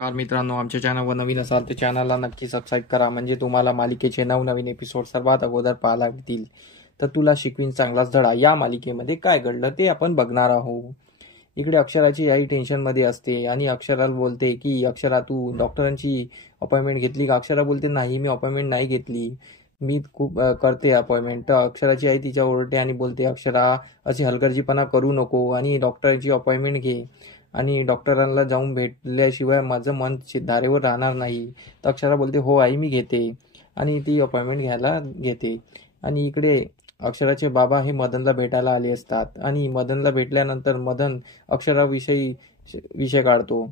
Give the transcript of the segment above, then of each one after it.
नमस्कार मित्रांनो, आमच्या चॅनलवर नवीन असाल तर चॅनलला नक्की सबस्क्राईब करा, म्हणजे तुम्हाला मालिकेचे नवनवीन एपिसोड सर्वात अगोदर पाहायला मिळतील. तर तुला शिकवीन चांगलाच धडा या मालिकेमध्ये काय घडलं ते आपण बघणार आहोत. इकडे अक्षराची आई टेन्शनमध्ये असते आणि अक्षराला बोलते की अक्षरा, तू डॉक्टरांची अपॉइंटमेंट घेतली का? अक्षरा बोलते नाही, मी अपॉइंटमेंट नाही घेतली, मी खूप करते अपॉइंटमेंट. तर अक्षराची आई तिच्या ओरडते आणि बोलते, अक्षरा अशी हलगर्जीपणा करू नको आणि डॉक्टरांची अपॉइंटमेंट घे, आणि डॉक्टरांना जाऊन भेटल्याशिवाय माझं मन धारेवर राहणार नाही. तर अक्षरा बोलते, हो आई मी घेते, आणि ती अपॉइंटमेंट घ्यायला घेते. आणि इकडे अक्षराचे बाबा हे मदनला भेटायला आले असतात आणि मदनला भेटल्यानंतर मदन अक्षराविषयी विषय काढतो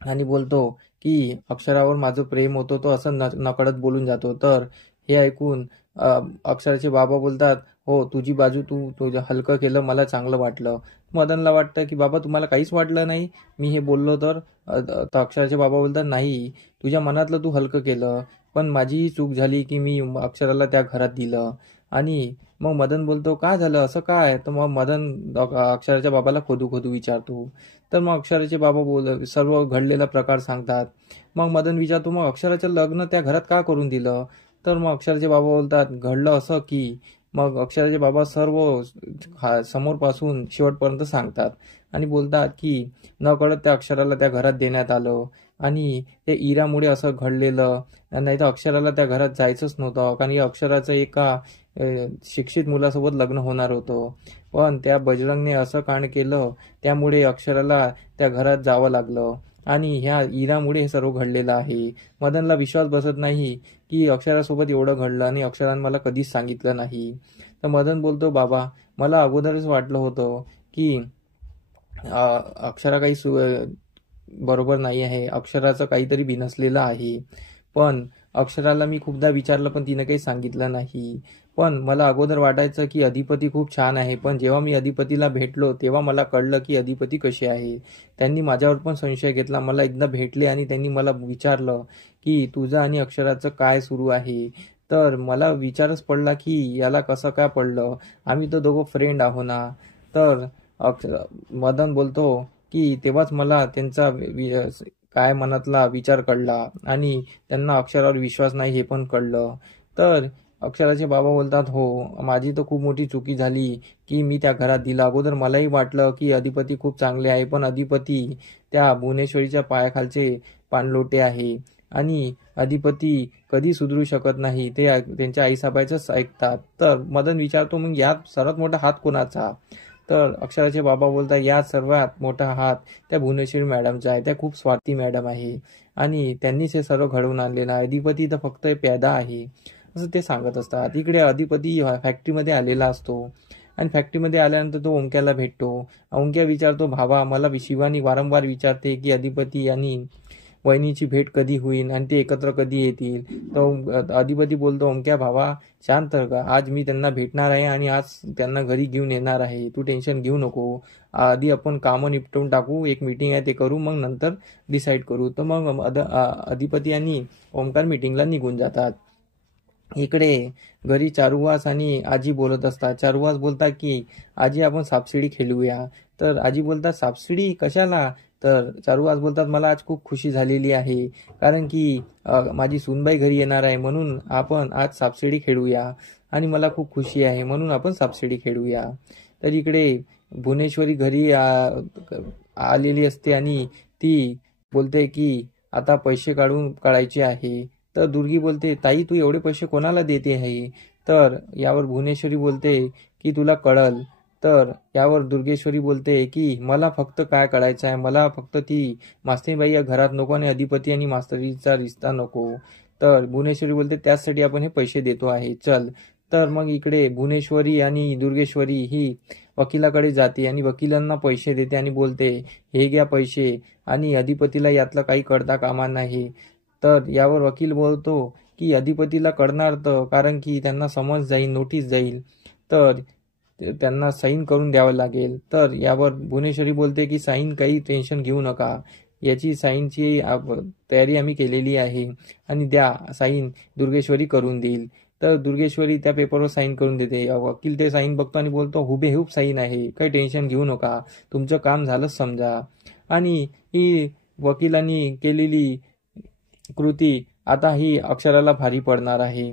आणि बोलतो की अक्षरावर माझं प्रेम होतं, तो असं नकळत बोलून जातो. तर हे ऐकून अक्षराचे बाबा बोलतात, हो तुझी बाजू तू तुझं हलकं केलं, मला चांगलं वाटलं. मदनला वाटतं की बाबा तुम्हाला काहीच वाटलं नाही मी हे बोललो तर? तर अक्षराचे बाबा बोलतात, नाही तुझ्या मनातलं तू हलकं केलं, पण माझी चूक झाली की मी अक्षराला त्या घरात दिलं. आणि मग मदन बोलतो, का झालं असं काय? तर मग मदन अक्षराच्या बाबाला खोदू खोदू विचारतो. तर मग अक्षराचे बाबा सर्व घडलेला प्रकार सांगतात. मग मदन विचारतो, मग अक्षराचं लग्न त्या घरात का करून दिलं? तर मग अक्षराचे बाबा बोलतात, घडलं असं की मग अक्षराचे बाबा सर्व समोरपासून शेवटपर्यंत सांगतात आणि बोलतात की नकळत त्या अक्षराला त्या घरात देण्यात आलं आणि ते इरामुळे असं घडलेलं, नाही तर अक्षराला त्या घरात जायचंच नव्हतं, कारण की अक्षराचं एका शिक्षित मुलासोबत लग्न होणार होतं, पण त्या बजरंगने असं कांड केलं, त्यामुळे अक्षराला त्या घरात जावं लागलं आणि ह्या इरामुळे हे सर्व घडलेलं आहे. मदनला विश्वास बसत नाही की अक्षरासोबत एवढं घडलं आणि अक्षरानं मला कधीच सांगितलं नाही. तर मदन बोलतो, बाबा मला अगोदरच वाटलं होतं की अक्षरा काही बरोबर नाही आहे, अक्षराचं काहीतरी बिनसलेलं आहे, पण अक्षराला मी खूपदा विचारलं पण तिनं काही सांगितलं नाही. पण मला अगोदर वाटायचं की अधिपती खूप छान आहे, पण जेव्हा मी अधिपतीला भेटलो तेव्हा मला कळलं की अधिपती कसे आहे. त्यांनी माझ्यावर पण संशय घेतला, मला एकदा भेटले आणि त्यांनी मला विचारलं की तुझं आणि अक्षराचं काय सुरू आहे. तर मला विचारच पडला की याला कसं काय पडलं, आम्ही तर दोघं फ्रेंड आहो ना. तर मदन बोलतो की तेव्हाच मला त्यांचा काय मनातला विचार कळला आणि त्यांना अक्षरावर विश्वास नाही हे पण कळलं. तर अक्षराचे बाबा बोलतात, हो माझी तर खूप मोठी चुकी झाली की मी त्या घरात दिला. अगोदर मलाही वाटलं की अधिपती खूप चांगले आहे, पण अधिपती त्या भुवनेश्वरीच्या पायाखालचे पाणलोटे आहे आणि अधिपती कधी सुधरू शकत नाही, ते त्यांच्या आईसाहेबाचंच ऐकतात. तर मदन विचारतो, मग यात सर्वात मोठा हात कोणाचा? तर अक्षराचे बाबा बोलतात, यात सर्वात मोठा हात त्या भुवनेश्वरी मॅडमचा आहे, त्या खूप स्वार्थी मॅडम आहे आणि त्यांनीच हे सर्व घडवून आणलेलं आहे, अधिपती तर फक्त प्यादा आहे, असं ते सांगत असतात. इकडे अधिपती फॅक्टरीमध्ये आलेला असतो आणि फॅक्टरीमध्ये आल्यानंतर तो ओंक्याला भेटतो. ओंक्या विचारतो, भावा मला शिवानी वारंवार विचारते की अधिपती आणि वहिनीची भेट कधी होईल आणि ते एकत्र कधी येतील. तर अधिपती बोलतो, ओंक्या भावा शांत का, आज मी त्यांना भेटणार आहे आणि आज त्यांना घरी घेऊन येणार आहे, तू टेन्शन घेऊ नको. आधी आपण कामं निपटवून टाकू, एक मीटिंग आहे ते करू, मग नंतर डिसाईड करू. तर मग अधिपती आणि ओंकार मीटिंगला निघून जातात. इकडे घरी चारुवास आणि आजी बोलत असतात. चारुवास बोलतात की आजी आपण सापशिडी खेळूया. तर आजी बोलतात, सापशिडी कशाला? तर चारुवास बोलतात, मला आज खूप खुशी झालेली आहे, कारण की माझी सूनबाई घरी येणार आहे, म्हणून आपण आज सापशिडी खेळूया आणि मला खूप खुशी आहे, म्हणून आपण सापशिडी खेळूया. तर इकडे भुवनेश्वरी घरी आलेली असते आणि ती बोलते की आता पैसे काढायचे आहे. तर दुर्गी बोलते, ताई तू एवढे पैसे कोणाला देते आहे? तर यावर भुवनेश्वरी बोलते की तुला कळल. तर यावर दुर्गेश्वरी बोलते की मला फक्त काय कळायचं आहे, मला फक्त ती मास्तरीबाई या घरात नको आणि अधिपती आणि मास्तरीचा रिश्ता नको. तर भुवनेश्वरी बोलते, त्याचसाठी आपण हे पैसे देतो आहे, चल. तर मग इकडे भुवनेश्वरी आणि दुर्गेश्वरी ही वकिलाकडे जाते आणि वकिलांना पैसे देते आणि बोलते, हे घ्या पैसे आणि अधिपतीला यातलं काही कळता कामा नाही. तर यावर वकील बोलतो की अधिपतीला कळणार तर, कारण की त्यांना समज जाईल, नोटीस जाईल, तर त्यांना साईन करून द्यावं लागेल. तर यावर भुवनेश्वरी बोलते की साईन काही टेन्शन घेऊ नका, याची साईनची तयारी आम्ही केलेली आहे आणि द्या साईन, दुर्गेश्वरी करून देईल. तर दुर्गेश्वरी त्या पेपरवर साईन करून देते. वकील ते साईन बघतो आणि बोलतो, हुबेहूब साईन आहे, काही टेन्शन घेऊ नका, तुमचं काम झालंच समजा. आणि ही वकिलांनी केलेली कृती आता ही अक्षराला भारी पडणार आहे।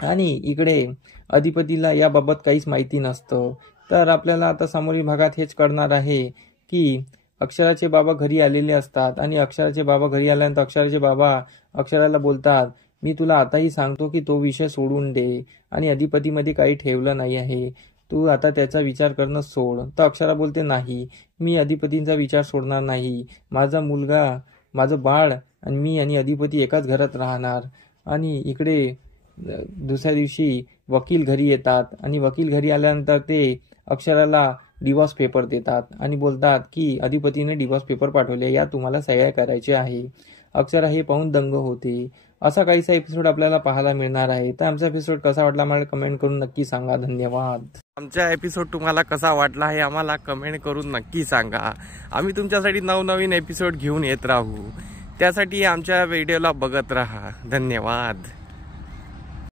आणि इकडे अधिपतीला याबाबत काहीच माहिती नसतं। तर आपल्याला आता समोरील भागात हेच कळणार आहे की अक्षराचे बाबा घरी आलेले असतात आणि अक्षराचे बाबा घरी आल्यानंतर अक्षराचे बाबा अक्षराला बोलतात, मी तुला आताही सांगतो की तो विषय सोडून दे आणि अधिपतीमध्ये काही ठेवलं नाही आहे, तू आता त्याचा विचार करणं सोड। तर अक्षरा बोलते, नाही, मी अधिपतींचा विचार सोडणार नाही, माझा मुलगा, माझं बाळ आणि मी आणि अधिपती एकाच घरात राहणार। आणि इकडे दुसऱ्या दिवशी वकील घरी येतात आणि वकील घरी आल्यानंतर ते अक्षराला डिवॉर्स पेपर देतात आणि बोलतात की अधिपतीने डिवॉर्स पेपर पाठवले, या तुम्हाला सह्या करायचे आहे। अक्षरा हे पाहून दंग होते। असा काहीसा एपिसोड आपल्याला पाहायला मिळणार आहे। तर आमचा एपिसोड कसा वाटला मला कमेंट करून नक्की सांगा। धन्यवाद। आमचा एपिसोड तुम्हाला कसा वाटला हे आम्हाला कमेंट करून नक्की सांगा। आम्ही तुमच्यासाठी नवनवीन एपिसोड घेऊन येत राहू, त्यासाठी आमच्या व्हिडिओला बघत राहा। धन्यवाद।